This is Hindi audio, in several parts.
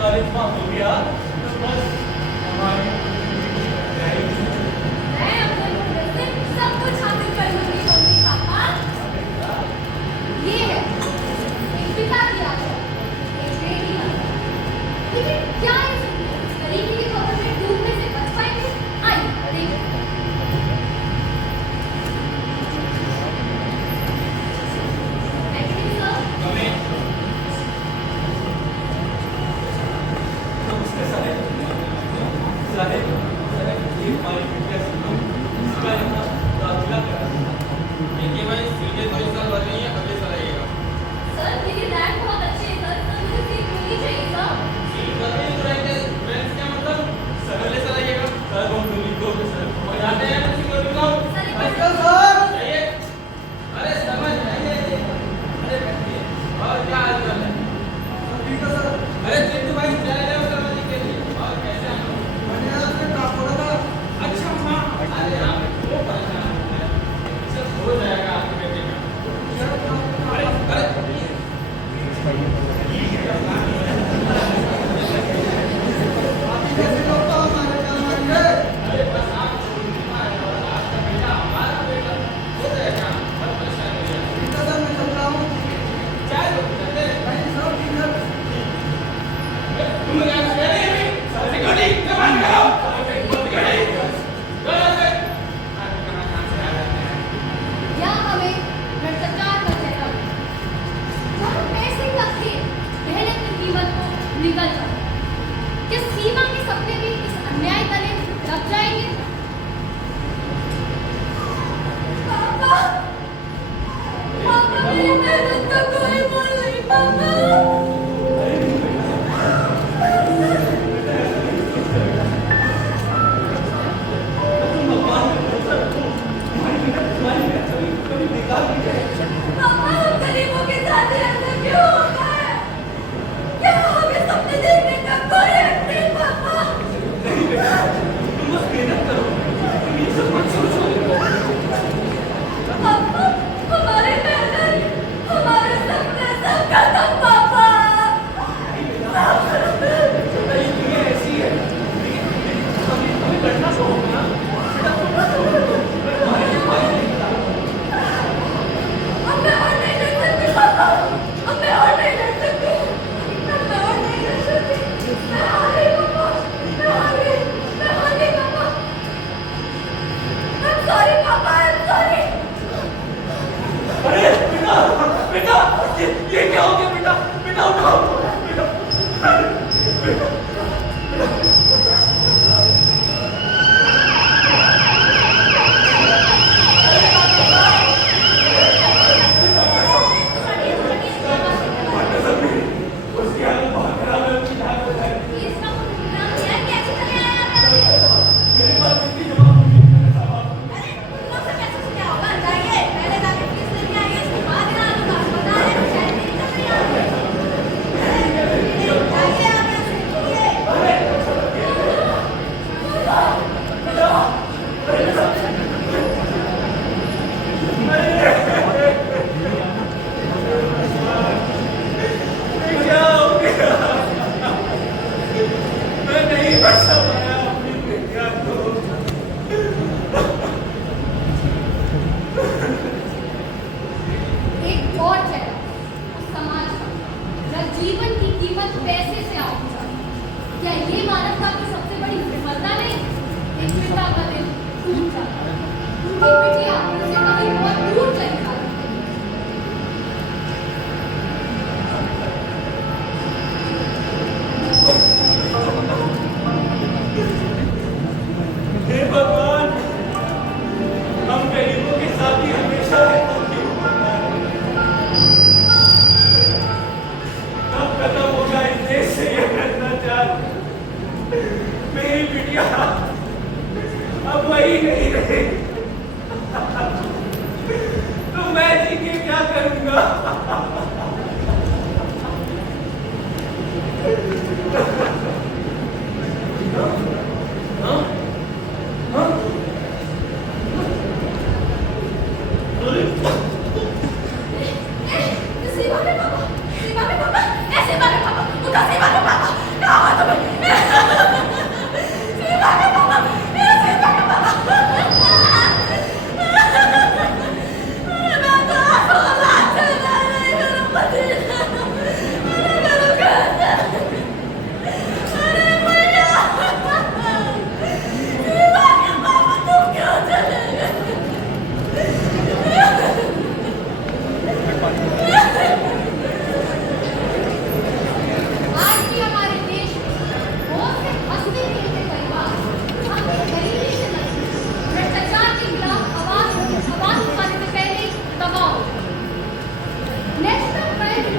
कॉलेज पास हो गया तो बस हमारी मैं अपने मुंडे से सब कुछ हासिल कर लूंगी मम्मी पापा। ये है एक पिता की आशा, एक बेटी की आशा। लेकिन क्या इस गरीबी के कब्र में डूबने से बच पाएंगे? आइए देखिए। Thank you, sir. हमें नमस्ते साहेब साहेब ये हमारी बिटिया सीमा इसका यहाँ दाखिला करा देखिए भाई सीधे तो इस साल भर नहीं है अगले साल आइएगा। सर मेरी रैंक बहुत अच्छी है सर, मुझे सीट मिलनी चाहिए सर। सीट कर रही है फ्रेंड्स क्या मतलब सर अगले साल आइएगा। सर हम दूरी को सर और जाते हैं किसी को भी बुलाओ। सर एक अंकल बार सर जाइए। अरे समझ जाइए। अरे बैठिए। और क्या हाल चाल है? ठीक है सर अरे चिंटू भाई चले जाओ समझ के लिए। और कैसे हैं? मैंने आपसे काम बोला था अच्छा हाँ अरे आप वो परेशान है सब हो जाएगा आपके बेटे का। अरे अरे कैसे लोग तो हमारे काम आएंगे अरे बस आप आपका बेटा हमारा बेटा हो जाएगा बहुत परेशान हो जाएगा। ठीक है सर मैं चल रहा हूँ चाय लो चलते हैं। नहीं सर ठीक है तुम यहाँ से नहीं अभी सिक्योरिटी जवान करो सिक्योरिटी या हमें भ्रष्टाचार का चेहरा जहाँ पैसे तक की मेहनत की कीमत को निकल जाए। क्या सीमा के सपने भी इस अन्याय तले दब जाएंगे? पापा पापा मेरी मेहनत का कोई मोल नहीं पापा। पापा हम गरीबों के साथ ऐसा क्यों होता है? क्या हमें सपने देखने का कोई हक नहीं पापा? पापा हमारे मेहनत हमारे सपने सब खत्म पापा। अब मैं और नहीं लड़ सकती पापा, अब मैं और नहीं लड़ सकती, अब मैं और नहीं लड़ सकती। मैं हार गई पापा, मैं हार गई पापा। I'm sorry पापा, I'm sorry। अरे बेटा बेटा ये क्या हो गया बेटा बेटा उठाओ बेटा उसकी हालत बहुत खराब है उसकी हालत है इसका प्रोग्राम यार कैसे चले आया आपने? मेरे पास इतनी जवाब नहीं है साहब अरे तुम लोग से कैसे क्या होगा? जाइए पहले जाके फीस लेके आइए, उसके बाद यहाँ आऊंगा। बता रहे हो शायद मेरी चल रही है। जाइए आप यहाँ से उठिए। क्या हो गया मैं नहीं बचा पाया अपनी बेटिया को एक और चेहरा उस समाज का जहाँ जीवन की कीमत पैसे से आती है। क्या ये मानवता की सबसे बड़ी विफलता नहीं? एक पिता का दिल टूट जाता है, उनकी बिटिया उनसे कहीं बहुत दूर चली जाती है। हे भगवान हम गरीबों के साथ ही हमेशा रहता क्यों कब खत्म होगा इस देश से ये भ्रष्टाचार मेरी बिटिया अब वही नहीं रही तो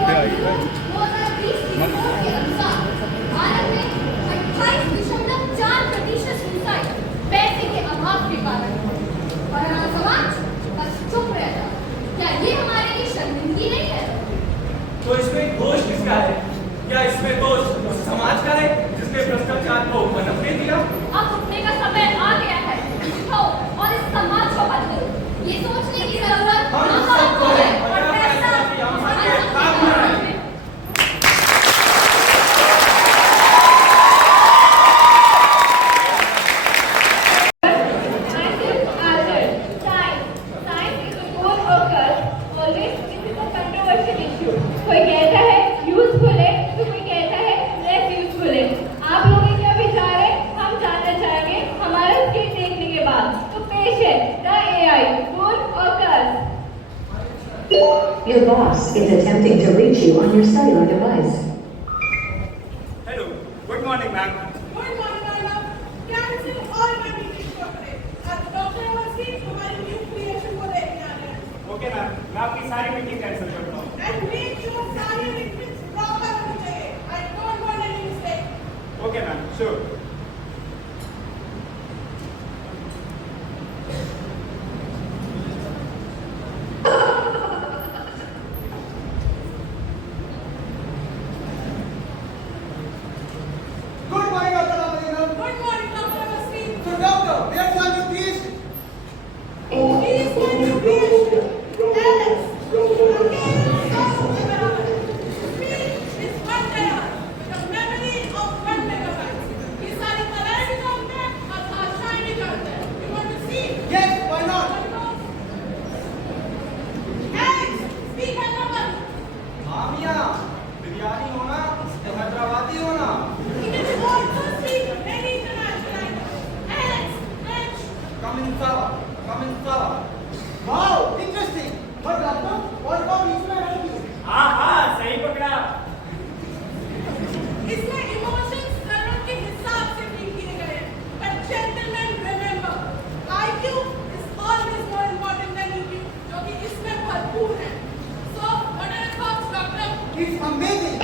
2020 रिपोर्ट के अनुसार भारत में 28.4% सुसाइड पैसे के अभाव के कारण, और हमारा समाज बस चुप रहता। क्या ये हमारे लिए शर्मिंदगी नहीं है? तो इसमें दोष किसका है? क्या इसमें दोष उस समाज का है जिसने भ्रष्टाचार को पनपने दिया? अब उठने का समय आ गया है। उठो और इस समाज को बदलो। ये सोचने की जरूरत हम सबको है और यह फैसला कि हम सबके साथ में रहें। कोई कहता है यूजफुल है तो कोई कहता है लेस यूजफुल है। आप लोगों के क्या विचार है हम जानना चाहेंगे हमारा स्किट देखने के बाद। तो पेश है द AI गुड और कर्स। Your boss is attempting to reach you on your cellular device. Hello, good morning, ma'am. Good morning, madam. Cancel all my meetings for today. आज डॉक्टर अवस्थी हमारी न्यू क्रिएशन को देखने आ रहे हैं। Okay, ma'am. मैं आपकी सारी मीटिंग कैंसिल करता हूँ। And make sure सारी meetings proper होनी चाहिए. I don't want any mistake. Okay, ma'am. Sure. Good morning, Dr. Ramadhan. Good morning, Dr. Awasthi. So, doctor, where's your new creation? He is my new creation. Alex. Again, stop with the speed is 1 terabyte with a memory of 1 megabyte. ये सारी कलर भी जानते हैं और भाषाएं भी जानते हैं. You want to see? Yes, why not? Alex, speak my number. हाँ मियाँ, बिरयानी होना, हैदराबादी होना। He can also speak many international languages. Alex, French. Come in, Sava. Come in, Sava. Wow, interesting. But doctor, what about Israel and you? हाँ, सही पकड़ा। इसमें emotions जरूरत के हिसाब से फील किए गए हैं. But gentlemen, remember, IQ is always more important than EQ, जो कि इसमें भरपूर है. So, what are your thoughts, doctor? It's amazing.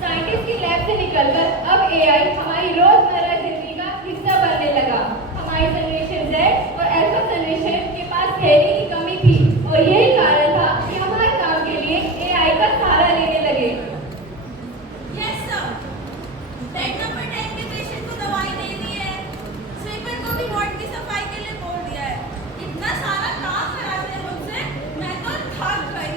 Scientist की लैब से निकलकर अब AI हमारी रोजमर्रा जिंदगी का हिस्सा बनने लगा। हमारी जनरेशन Z और अल्फा जनरेशन के पास थ्योरी की कमी थी और यही कारण था कि हमारे काम के लिए AI का सहारा लेने लगे। Yes, sir. बेड नंबर 10 के पेशेंट को दवाई दे दी है। स्वीपर को भी वार्ड की सफाई के लिए बोल दिया है। इतना सारा काम कराते हैं मुझसे, मैं तो थक गई।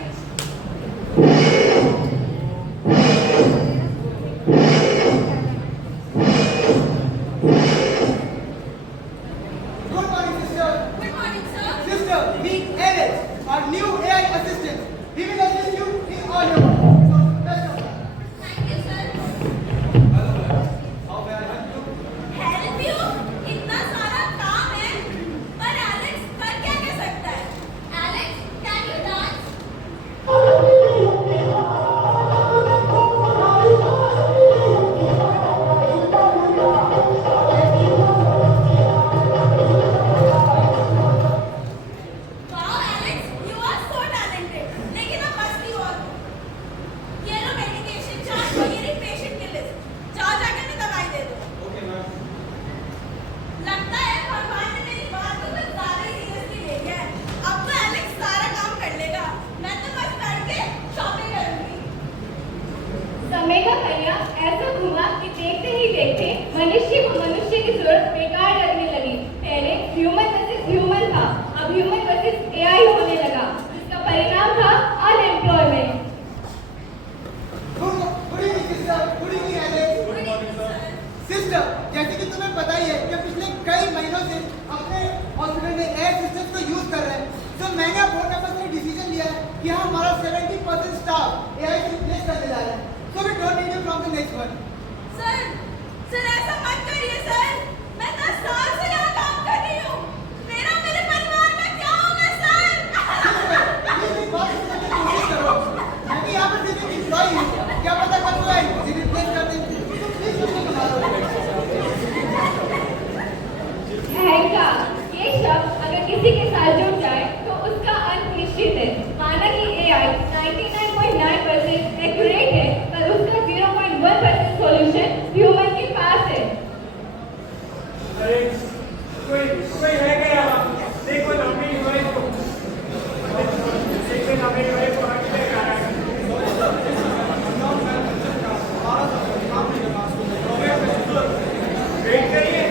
Good morning, sister. Good morning, sir. Sister, meet Alex, our new AI assistant. He will assist you in all your work. So, best of luck. Thank you, sir. Hello, how may I help you? Help you? इतना सारा काम है, पर एलेक्स कर क्या सकता है? Alex, can you dance? Wow, Alex, you are so talented. लेकिन अब मस्ती और दो. ये लो medication chart और ये रही patient की list. जाओ जाकर के दवाई दे दो. Okay, ma'am. लगता है भगवान ने मेरी बात को कुछ ज्यादा ही सीरियसली ले लिया है. अब तो एलेक्स सारा काम कर लेगा. मैं तो बस करके शॉपिंग करूंगी. समय का पहिया ऐसा घुमा कि देखते ही देखते मनुष्य को मनुष्य की जरूरत बेकार लगने लगी। पहले ह्यूमन वर्सेस ह्यूमन था, अब ह्यूमन वर्सेस AI होने लगा, जिसका परिणाम था unemployment. Good evening, sister. Good evening, Alex. Good evening, sir. Sister, जैसे कि तुम्हें पता ही है कि पिछले कई महीनों से अपने हॉस्पिटल में एयर सिस्टम्स को यूज कर रहे हैं। तो मैंने बोर्ड मेंबर्स ने डिसीजन लिया है कि हम हमारा 70% स्टाफ AI से रिप्लेस करने जा रहे हैं। So we don't need you from the next one. Sir, sir ऐसा मत करिए सर. मैं 10 साल से यहाँ काम कर रही हूँ. मेरा मेरे परिवार का क्या होगा सर? सिस्टर, ये भी बात समझने की कोशिश करो। मैं भी यहाँ पर सिर्फ एक एम्प्लॉई हूँ। क्या पता कल को रिप्लेस कर दें। तो प्लीज मुझे बता दो। अहंकार ये शब्द अगर किसी के साथ जुड़ जाए तो उसका अंत निश्चित है। माना कि 99.9% एक्यूरेट है, पर उसका 0.1% सॉल्यूशन ह्यूमन के पास है। अरे कोई है क्या यहाँ? देखो ना मेरी वाइफ को, देखो ना मेरी वाइफ को आगे लेकर आ रहा है। वेट करिए,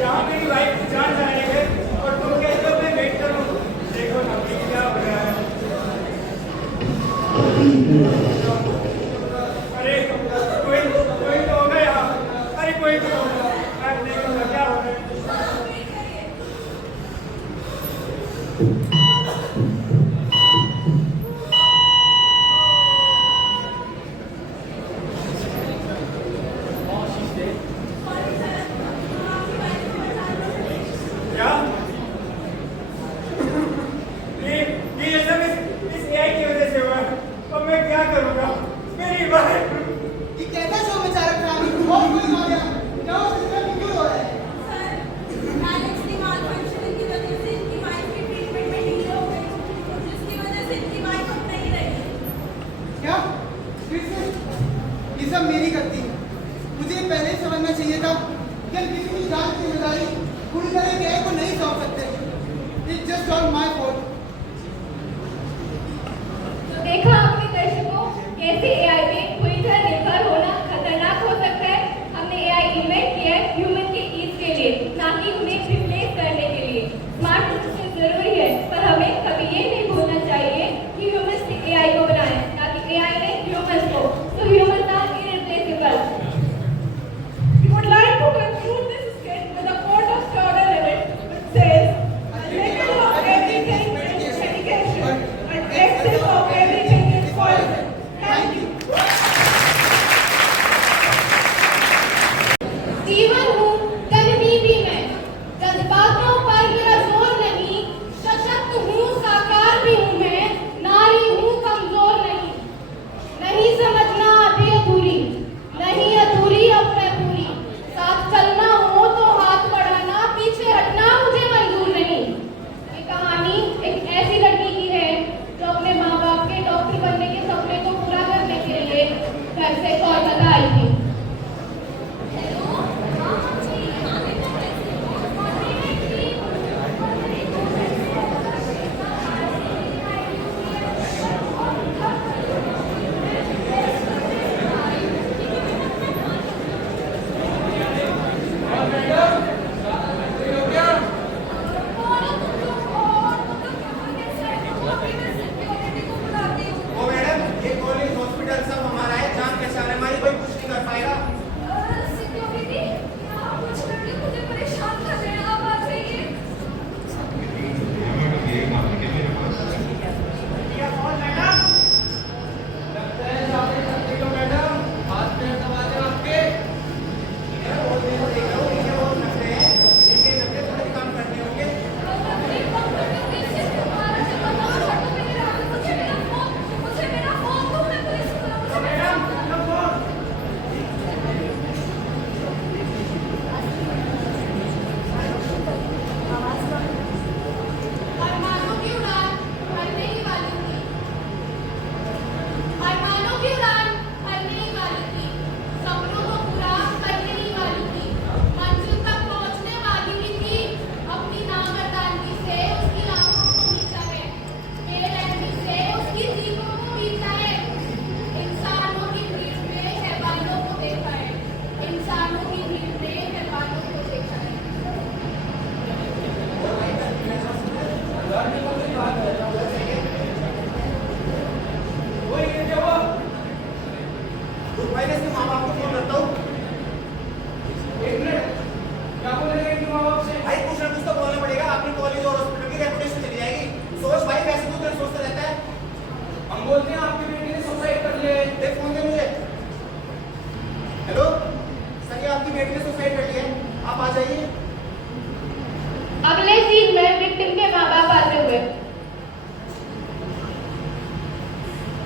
यहाँ मेरी वाइफ की जान जा रही है और तुम कहते हो मैं वेट करूँ। देखो ना मेरी क्या हो रहा है। अरे कोई तो होगा यहाँ, अरे कोई तो होगा। मैं देखो ना क्या हो रहा है। क्या? ये सब इस AI की वजह से हुआ है। अब मैं क्या करूँगा? मेरी वाइफ ये कैसा शो में चालक था? बहुत कोई आ गया। क्या वो सिस्टम में क्यों हो रहा है? सर, एलेक्स की malfunctioning की वजह से इनकी वाइफ की ट्रीटमेंट में डिले हो गई, जिसकी वजह से इनकी वाइफ अब नहीं रही। क्या? फिर से? ये सब मेरी गलती है। मुझे पहले ही समझना चाहिए था कि हम किसी की जान की जिम्मेदारी पूरी तरह के को नहीं सौंप सकते। It's just all my fault. तो देखा आपने दर्शकों, कैसे AI पे पूरी तरह निर्भर होना खतरनाक हो सकता है। हमने AI इन्वेंट किया है ह्यूमन के ईज के लिए, ना कि उन्हें रिप्लेस करने के लिए। स्मार्ट सिस्टम जरूरी है, पर हमें कभी ये नहीं भूलना चाहिए कि ह्यूमंस ने AI को बनाया, ना कि AI ने ह्यूमंस को। So humans are irreplaceable. We would like to conclude this skit with a quote of Theodore Levitt, which says, "A little of everything is medication, and excess of everything is poison." Thank you. जीवन हूँ तन्वी भी मैं, जज्बातों पर मेरा जोर नहीं, सशक्त हूँ साकार भी हूँ मैं, नारी हूँ कमजोर नहीं। नहीं समझना अभी अधूरी, नहीं अधूरी अब मैं पूरी। साथ चलना हो तो हाथ बढ़ाना, पीछे हटना मुझे मंजूर नहीं। ये कहानी एक ऐसी लड़की की है जो अपने माँ बाप के डॉक्टर बनने के सपने को पूरा करने के लिए घर से कोलकाता आई थी। ओ मैडम, ये कॉलेज हॉस्पिटल सब हमारा है, जान पहचान है हमारी, कोई कुछ नहीं कर पाएगा। सिक्योरिटी, आप कुछ करके मुझे परेशान कर रहे हैं, आप आ जाइए। क्या कौन मैडम? लगता है जाने सकते हो मैडम, हाथ पैर दबा दे आपके। इधर बोल रहे हो, देख रहा हूँ, इनके बहुत नखरे हैं, इनके नखरे थोड़े काम करने होंगे। मैडम, लो फोन। अरमानों की उड़ान भरने ही वाली थी, अरमानों की उड़ान भरने ही वाली थी, सपनों को पूरा करने ही वाली थी, मंजिल तक पहुंचने वाली भी थी। अपनी नामर्दानगी से उसकी आंखों को नीचा है, बेरहमी से उसकी जीभों को पीटा है। इंसानों की भीड़ में हैवानों को देखा है, इंसानों की भीड़ में हैवानों को देखा है। वो ये क्या हुआ? तो पहले से माँ बाप को फोन करता हूँ। एक मिनट, क्या बोलेंगे इनके माँ बाप से? भाई कुछ ना कुछ तो बोलना पड़ेगा, अपने कॉलेज और हॉस्पिटल की रेपुटेशन चली जाएगी। सोच भाई, वैसे तो तेरे सोचता रहता है। हम बोलते हैं आपकी बेटी ने सुसाइड कर लिया है। देख फोन दे मुझे। हेलो सर, ये आपकी बेटी ने सुसाइड कर लिया है, आप आ जाइए। अगले सीन में विक्टिम के माँ बाप आते हुए।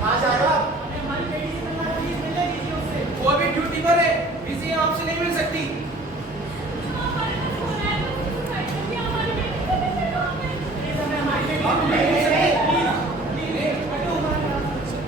आ जा रहा। हमारी बेटी से मिलना प्लीज मिलने दीजिए उससे। वो अभी ड्यूटी पर है, बिजी है, आपसे नहीं मिल सकती। प्लीज हमें हमारी बेटी से मिलने दीजिए। प्लीज, प्लीज, हटो हमारे पास।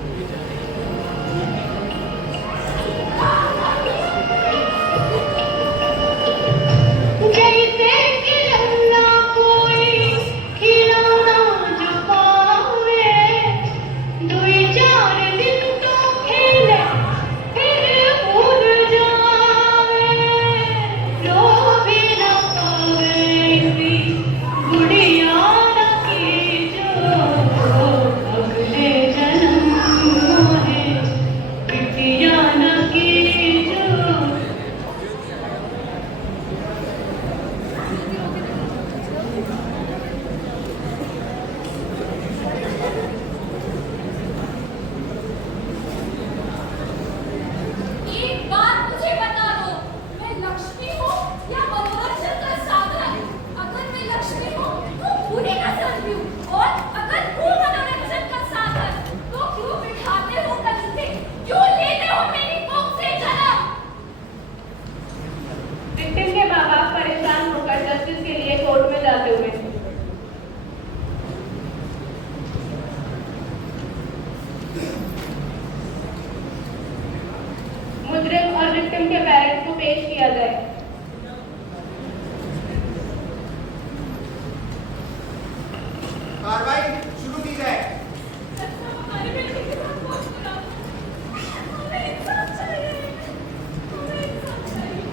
मुजरिम और विक्टिम के पेरेंट्स को पेश किया जाए। कार्रवाई शुरू की जाए। हमारी बेटी के साथ बहुत बुरा हुआ। हमें इंसाफ चाहिए। हमें इंसाफ चाहिए।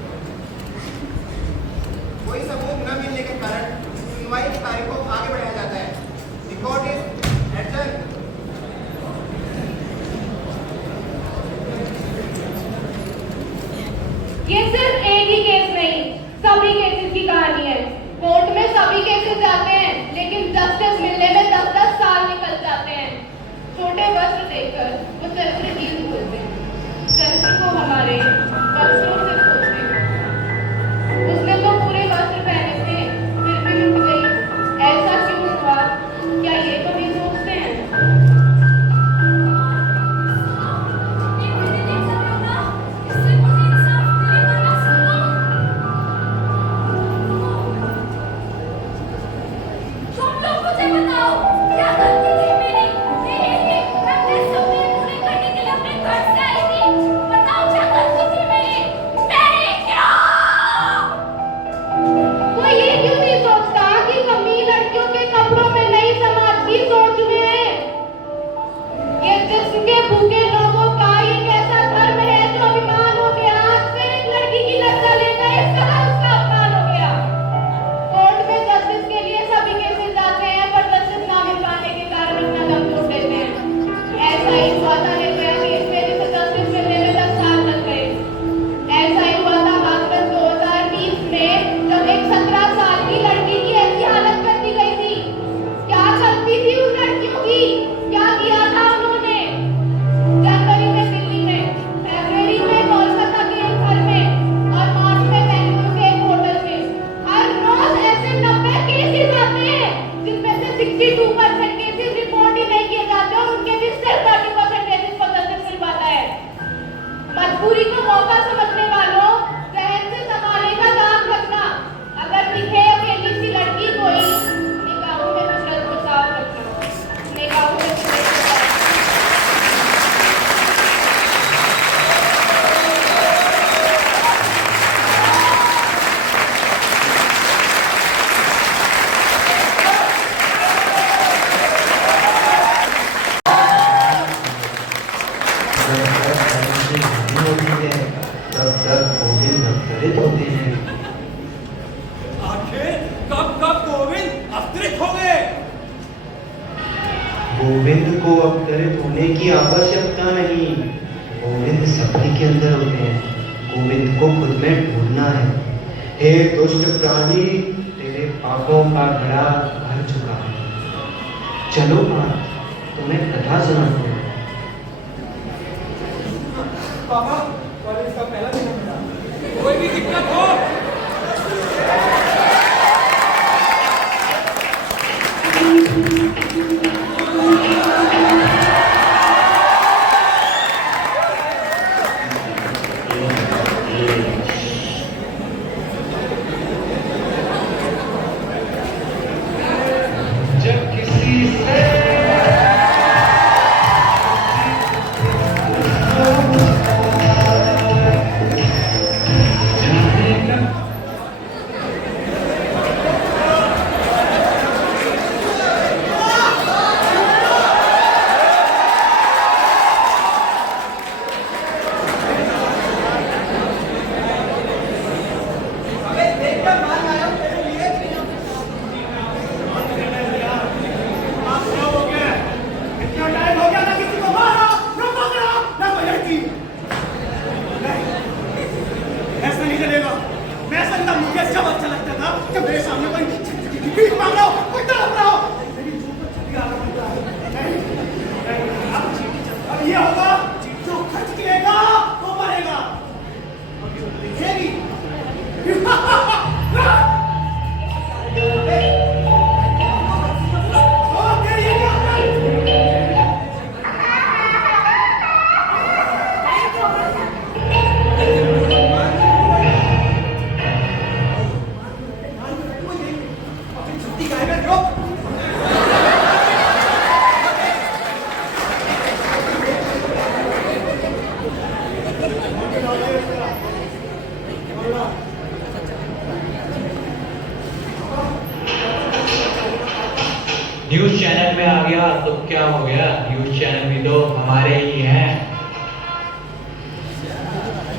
कोई सबूत न मिलने के कारण सुनवाई की तारीख को आगे बढ़ाया जाता है। Record is adjourn. ये सिर्फ एक ही केस नहीं, सभी केसेस की कहानी है। कोर्ट में सभी केसेस जाते हैं, लेकिन जस्टिस मिलने में 10-10 साल निकल जाते हैं। छोटे वस्त्र देखकर वो चरित्र हीन बोलते हैं। चरित्र को हमारे वस्त्रों से खोजते हैं। उसने तो पूरे वस्त्र पहने थे, फिर भी लुट गई। ऐसा क्यों हुआ? क्या ये कभी सोचते हैं? ये मेरे लिए कर रहे हो ना? इससे मुझे इंसाफ मिलेगा ना? सुनो। तुम लोग मुझे बताओ, क्या गलती थी मेरी? मैं अपने सपने पूरे करने के लिए अपने घर से आई थी। बताओ क्या गलती थी मेरी? मेरी क्या? वो ये क्यों नहीं सोचता कि कमी लड़कियों के कपड़ों में नई समाज की सोच में है? ये जिस्म के भूखे लोगों का ये कैसा धर्म है जो अभिमान हो गया? आज फिर एक लड़की की लज्जा लेना इस तरह उसका अपमान हो गया। कोर्ट में जस्टिस के लिए सभी केसेस जाते हैं, पर जस्टिस ना मिल पाने के कारण अपना दम तोड़ देते हैं। ऐसा ही हुआ था निर्भया केस में, जिसे जस्टिस मिलने में 10 साल लग गए। ऐसा ही हुआ था हाथरस 2020 में, जब एक 17 साल की लड़की की ऐसी हालत कर दी गई थी। क्या गलती थी उन लड़कियों की? क्या किया था उन्होंने? जनवरी में दिल्ली में, फरवरी में कोलकाता के एक घर में और मार्च में बेंगलुरु के एक होटल में हर रोज ऐसे 90 केसेस आते हैं, जिनमें से 62% केसेस रिपोर्ट ही नहीं किए जाते और उनके भी सिर्फ 30% केसेस को जस्टिस मिल पाता है। मजबूरी को मौका समझने वालों, जहन से संभालने का काम रखना। अगर दिखे अकेली सी लड़की कोई, निगाहों में नफरत को साफ रखना। निगाहों में नफरत को साफ रखना। आखिर कब गोविंद अवतरित हो गए? गोविंद को अवतरित होने की आवश्यकता नहीं। गोविंद सभी के अंदर होते हैं। गोविंद को खुद में ढूंढना है। हे दुष्ट प्राणी, तेरे पापों का घड़ा भर चुका है। चलो माँ, तुम्हें कथा सुनाते हैं। पापा, कॉलेज का पहला दिन है मेरा। कोई भी दिक्कत हो जब किसी से न्यूज चैनल में आ गया तो क्या हो गया, न्यूज चैनल भी तो हमारे ही हैं।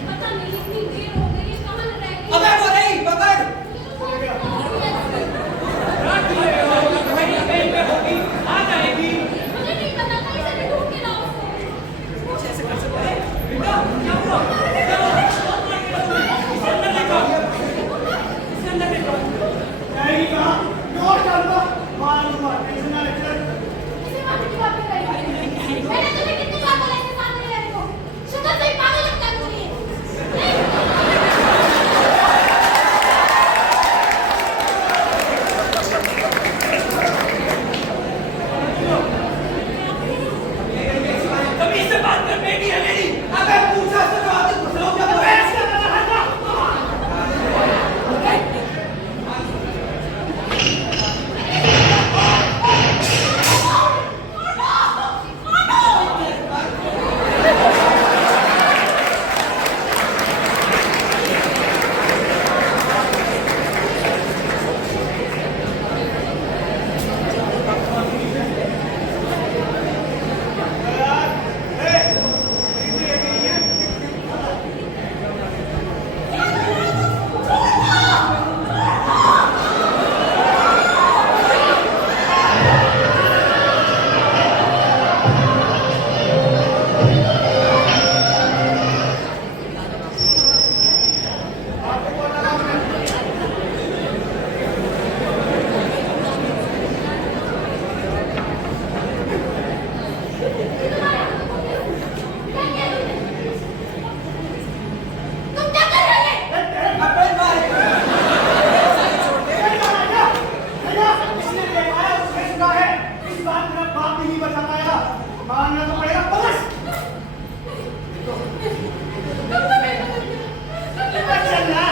पता नहीं इतनी देर हो गई है, कहाँ रह गई? अबे वो नहीं, पकड़। कहीं पे होगी, आ जाएगी। मुझे नहीं पता, कहीं से भी ढूंढ के लाओ उसको। कुछ ऐसे कर सकते हैं? बेटा, क्या हुआ? अंदर देखो। अंदर देखो। नहीं कहा, नोट डालूंगा। मारूंगा, टेंशन ना ले। इसी बात की बात कर रही हूँ। मैंने तुम्हें कितनी बार बोला इसके साथ नहीं रहने को? शुक्र से ही पागल लगता है मुझे ये। कभी इससे बात कर, बेटी है मेरी। अबे पूछा तो जवाब दे, घुसरो क्या बोल रहा है? इसका पता है ना? तुम क्या कर रहे हैं? तेरे खप्पे मारे। छोड़ दे। इसने देखा उसने सुना है, इस बात मेरा बाप भी नहीं बचा पाया, मानना तो पड़ेगा। बस चलना।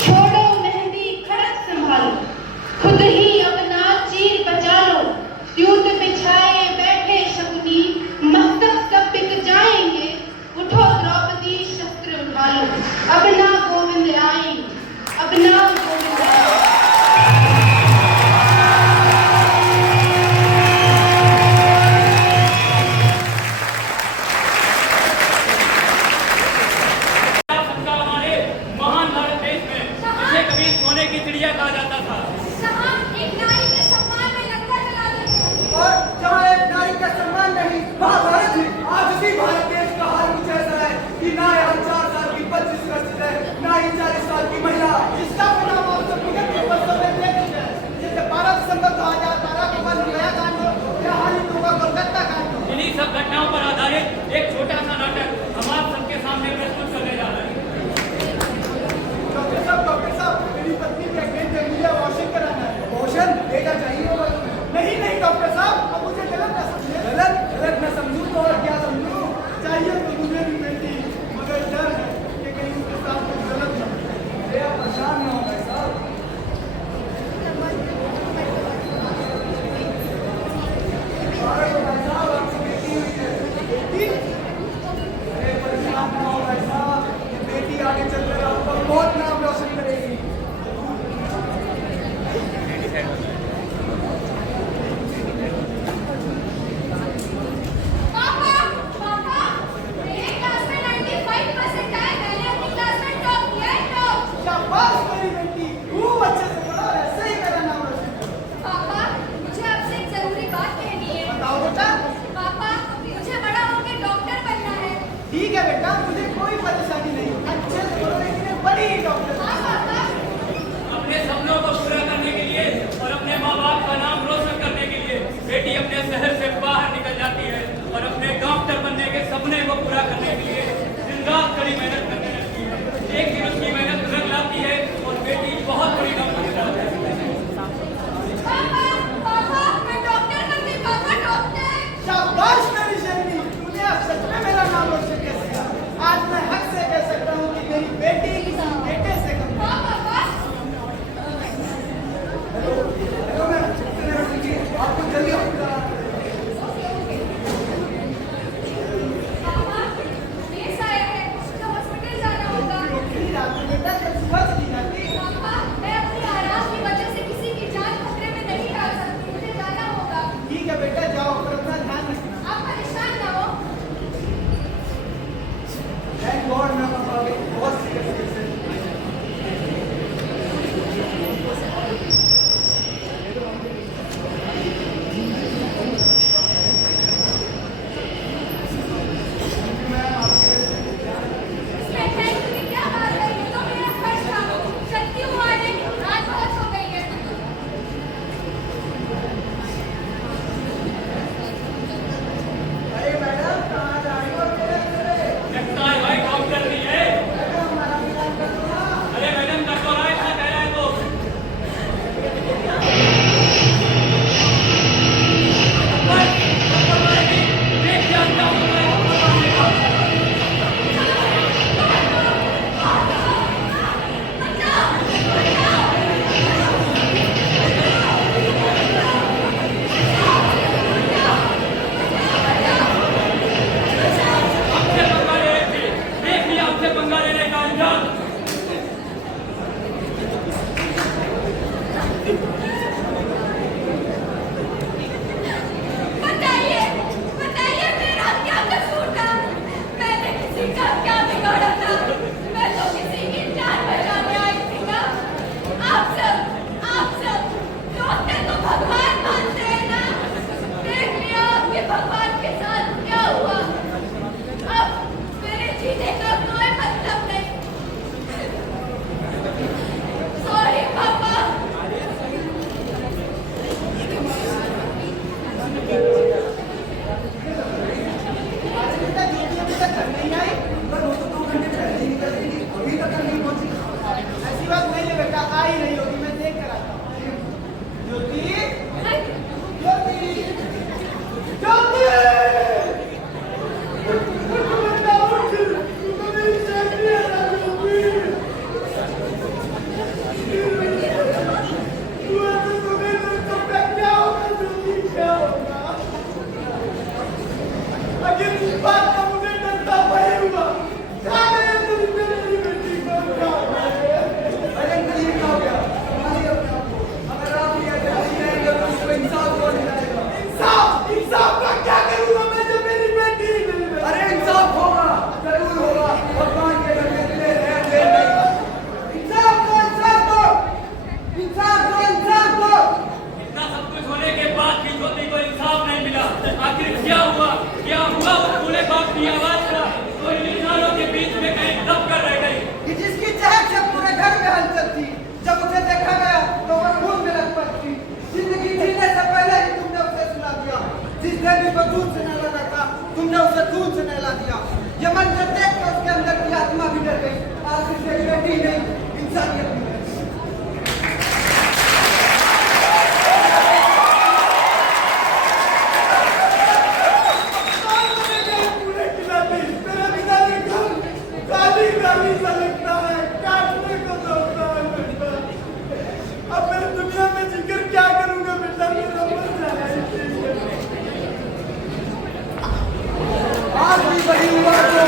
छोड़ो मेहंदी खड़क संभालो, खुद ही अपना चीर बचा लो। द्यूत बिछाए बैठे शकुनी, मस्तक सब बिक जाएंगे। उठो द्रौपदी शस्त्र उठा लो, अब ना गोविंद आएंगे, अब ना गोविंद आएंगे। सबका हमारे महान भारत देश में इसे कभी सोने की चिड़िया कहा जाता था। साहब, एक नारी के सम्मान में लंगर जला देते हैं। और जहाँ एक नारी का सम्मान नहीं, वहाँ भारत है। आज उसी भारत देश का हाल कुछ ऐसा है कि ना यहाँ 4 साल की 25 वर्षित है, ना ही 40 साल की महिला। इसका परिणाम आप सब विगत के वर्षों में देख चुके हैं। जैसे 12 दिसंबर 2012 को बंद गया कांड हो, या हाल ही में हुआ कोलकाता कांड हो। इन्हीं सब घटनाओं पर आधारित एक छोटा सा नाटक हम आप सबके सामने प्रस्तुत करने जा रहे हैं। डॉक्टर साहब, मेरी पत्नी प्रेग्नेंट है, मुझे वॉशिंग कराना है। पोषण देगा चाहिए होगा तुम्हें। नहीं नहीं डॉक्टर साहब, अब मुझे गलत ना समझिए। गलत मैं समझूं तो और क्या समझूं? चाहिए तो मुझे भी बेटी, मगर डर है कि कहीं उसके साथ कुछ गलत ना हो। अरे आप परेशान ना हो भाई साहब। और भाई साहब, आपकी बेटी हुई है। बेटी? अरे परेशान ना हो भाई साहब, ये बेटी आगे चलकर आपका बहुत नाम रोशन करेगी। पापा, पापा, मेरे क्लास में 95% आए। मैंने अपनी क्लास में टॉप किया है, टॉप। शाबाश मेरी बेटी, खूब अच्छे से पढ़ो और ऐसे ही मेरा नाम रोशन करो। पापा, मुझे आपसे एक जरूरी बात कहनी है। बताओ बेटा। पापा, मुझे बड़ा होकर डॉक्टर बनना है। ठीक है बेटा, मुझे कोई परेशानी नहीं, अच्छे से बोलो, लेकिन एक बड़ी डॉक्टर। हाँ पापा। अपने सपनों को पूरा करने के लिए और अपने माँ बाप का नाम रोशन करने के लिए बेटी अपने शहर से बाहर निकल जाती है और अपने सपने को पूरा करने के लिए दिन रात कड़ी मेहनत करने लगती है। एक दिन उसकी मेहनत रंग लाती है और बेटी बहुत बड़ी डॉक्टर बन जाती है। पापा, पापा, मैं डॉक्टर बनती, पापा डॉक्टर। शाबाश मेरी शर्मी, तूने आज सच में मेरा नाम रोशन कर दिया। आज मैं हक से कह सकता हूँ कि मेरी बेटी किसी बेटे से कम नहीं। हाँ पापा। हेलो मैम, आपको जल्दी हॉस्पिटल आना पापा, केस आया है, तो हॉस्पिटल जाना होगा। है। बेटा जब सुबह चली जाती पापा, मैं अपनी आराम की वजह से किसी की जान खतरे में नहीं डाल सकती, मुझे जाना होगा। ठीक है बेटा, जाओ पर अपना ध्यान रखना। आप परेशान ना हो। थैंक गॉड मैम, आप आ गई। बहुत सीरियस है। इसमें थैंक यू की क्या बात है, ये तो मेरा फर्ज था। चलती हूँ आने, रात बहुत हो गई है। अरे मैडम, कहाँ जा रही हो? लगता है भाई डॉक्टर नहीं है। अरे मैडम कर तो रहा है, क्या कह रहा है तो? देख क्या क्या होता है। हमसे पंगा ले रहे थे, देख लिया हमसे पंगा लेने का अंजाम। बताइए, बताइए मेरा क्या कसूर था? मैंने किसी का क्या बिगाड़ा था? मैं तो किसी की जान बचाने आई थी ना। आप सब डॉक्टर को भगवान मानते हैं ना? देख लिया आपके भगवान के साथ क्या हुआ। अब मेरे जीने का कोई मतलब नहीं। सॉरी पापा। आज बेटा ड्यूटी अभी तक घर नहीं आई, पर वो तो 2 घंटे पहले ही निकल गई थी, अभी तक घर नहीं पहुंची। ऐसी बात नहीं है बेटा, आ ही नहीं होगी, मैं देख कर आता हूँ। ज्योति, ज्योति, ज्योति! उठ बेटा, उठ! तू तो मेरी शर्मी है ना, ज्योति! तू अगर तुम्हें तो क्या होगा ज्योति, क्या होगा? अगर इस बात का मुझे डर था, वही हुआ। क्या गया तुम मेरी बेटी को? क्या हुआ? अरे अंकल, ये क्या हो गया? संभालिए अपने आप को। अगर आप ये ऐसे रहेंगे तो उसको इंसाफ कौन दिलाएगा? इंसाफ? इंसाफ का क्या करूंगा मैं जब मेरी बेटी ही मेरी बेटी? अरे इंसाफ होगा, जरूर होगा। भगवान के घर में इतने रह गए नहीं। इंसाफ दो, इंसाफ दो! इंसाफ दो, इंसाफ दो! इतना सब कुछ होने के बाद भी ज्योति को इंसाफ नहीं मिला। आखिर क्या हुआ? क्या हुआ? वो पूरे बाप की आवाज का तो इन इंसानों के बीच में कहीं दब कर रह गई। कि जिसकी चहक से पूरे घर में हलचल थी, जब उसे देखा गया तो वह खून में लथपथ थी। जिंदगी जीने से पहले ही तुमने उसे सुला दिया। जिसने भी बदूत से न लगा था, तुमने उसे खून से नहला दिया। ये मंजर देख कर उसके अंदर की आत्मा भी डर गई। आज उसे बेटी नहीं, इंसानियत भी नहीं। पूरे खिलाते मेरा बिना खून गाली गाली सा लगता है, काटने को दौड़ता है बेटा। अब मैं दुनिया में जीकर क्या करूंगा बेटा, मेरा मर जाना ही ठीक है। आज भी वही हुआ जो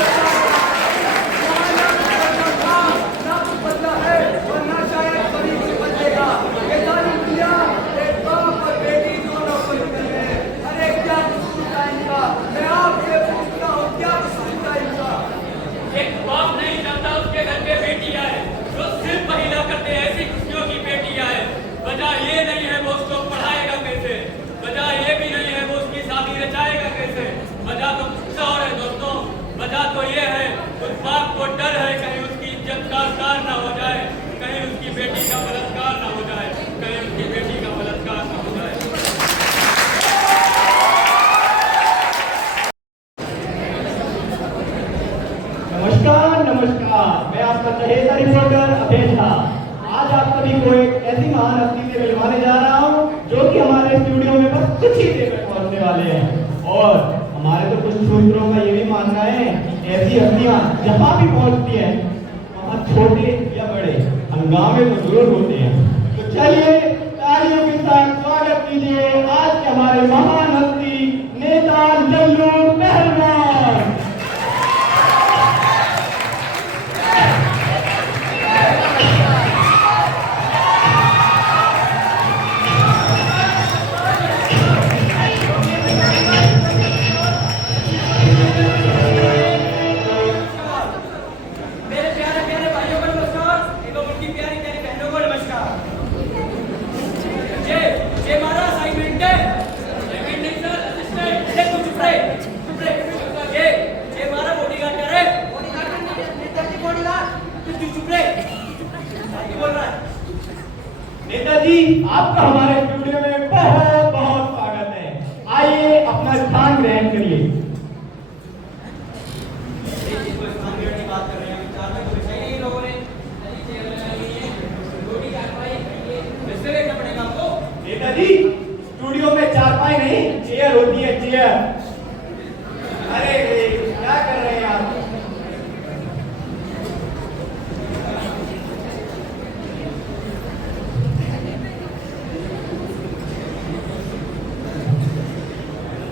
नमस्कार नमस्कार, मैं आपका चहेता रिपोर्टर अभय झा। आज आप सभी को एक ऐसी महान हस्ती से मिलवाने जा रहा हूँ जो कि हमारे स्टूडियो में बस कुछ ही देर में पहुंचने वाले हैं। और हमारे तो कुछ सूत्रों का ये भी मानना है कि ऐसी हस्तियाँ जहाँ भी पहुंचती हैं वहाँ छोटे या बड़े हंगामे तो जरूर होते हैं। तो चलिए तालियों के साथ स्वागत कीजिए आज के हमारे महान हस्ती नेता लल्लू पहलवान। मेरे प्यारे प्यारे भाइयों को नमस्कार एवं उनकी प्यारी प्यारी बहनों को नमस्कार। ये हमारा असाइनमेंट है। असाइनमेंट नहीं सर, असिस्टेंट। ये तू चुप रहे। ये हमारा बॉडीगार्ड कर रहे। बॉडीगार्ड तू चुप रहे। क्या बोल रहा है? नेताजी, आपका हमारे स्टूडियो में बहुत बहुत स्वागत है। आइए अपना स्थान ग्रहण करिए। बात कर रहे हैं विचार में कोई सही नहीं लोगों ने रोटी चारपाई वैसे देखना पड़ेगा आपको। नेताजी, स्टूडियो में चारपाई नहीं चेयर होती है, चेयर। अरे क्या कर रहे हैं आप?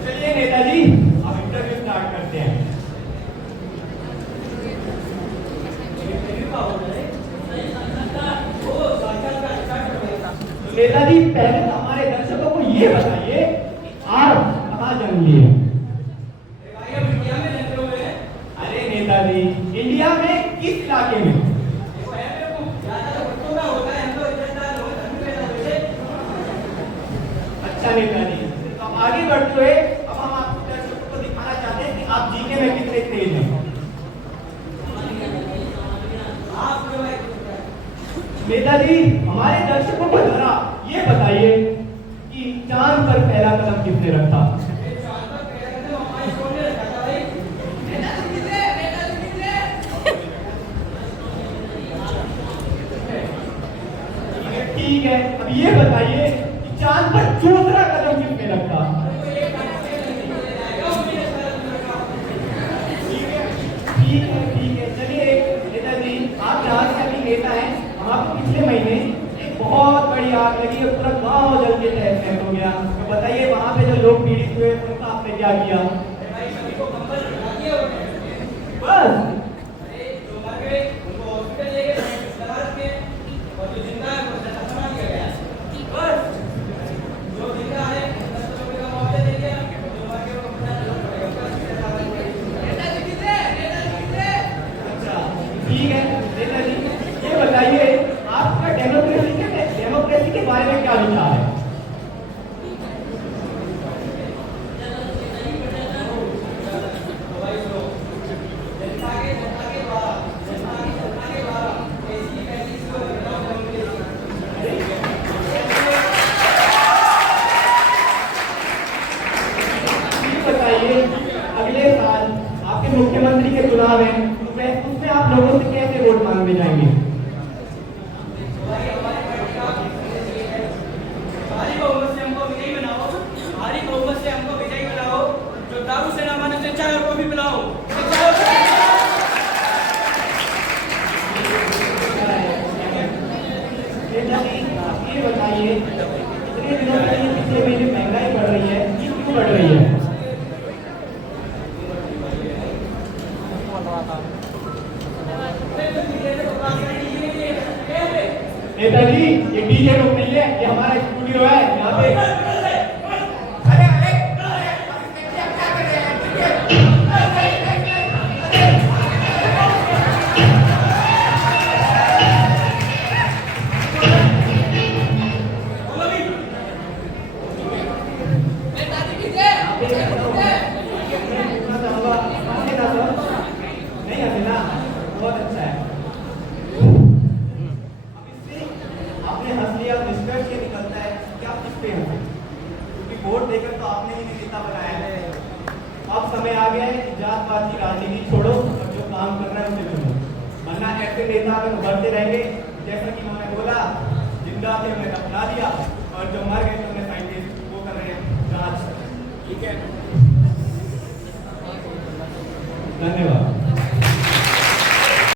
चलिए नेताजी, अब इंटरव्यू स्टार्ट करते हैं। नेताजी, पहले तो हमारे दर्शकों को ये बताइए आप कहाँ जन्म लिए? अरे नेताजी, इंडिया में किस इलाके में? अच्छा नेताजी, तो अब आगे बढ़ते हुए अब हम आपको दर्शकों को दिखाना चाहते हैं कि आप जीके में कितने तेज हैं। नेताजी, हमारे दर्शकों को जरा ये बताइए कि चांद पर पहला कदम किसने रखा? ठीक है, अब ये बताइए कि चांद पर दूसरा कदम किसने रखा? ठीक है, चलिए नेताजी, आप जहाँ से अभी नेता हैं, हम आपको पिछले महीने एक बहुत बड़ी आग लगी है, पूरा गांव जल के तहस हो गया। तो बताइए वहाँ पे जो लोग पीड़ित हुए उनका आपने क्या किया? बस ठीक है नेताजी, ये बताइए आपका डेमोक्रेसी के बारे में क्या विचार है? बताइए अगले साल आपके मुख्यमंत्री के चुनाव है, उसमें आप लोगों से कैसे वोट मांगने जाएंगे? भारी बहुमत से हमको विजयी बनाओ। भारी बहुमत से हमको विजयी बनाओ। जो दारू से ना माने उसे चाय और कॉफी पिलाओ। ये बताइए इतने दिनों से पिछले महीने महंगाई बढ़ रही है, ये क्यों बढ़ रही है? नेताजी, ये डीजे रूम नहीं है, ये हमारा स्टूडियो है। यहाँ पे नहीं आते ना, बहुत अच्छा है। आपने हंस लिया, निष्कर्ष ये निकलता है कि आप किस पे हैं, क्योंकि वोट देकर तो आपने ही नेता बनाया है। अब समय आ गया है कि जात पात की राजनीति छोड़ो और जो काम कर रहा है उसे चुनो, वरना ऐसे नेता अगर उभरते रहेंगे जैसा कि उन्होंने बोला, जिंदा थे उन्हें दफना दिया और जो मर गए थे उन्हें साइंटिस्ट वो कर रहे हैं जांच। ठीक है, धन्यवाद।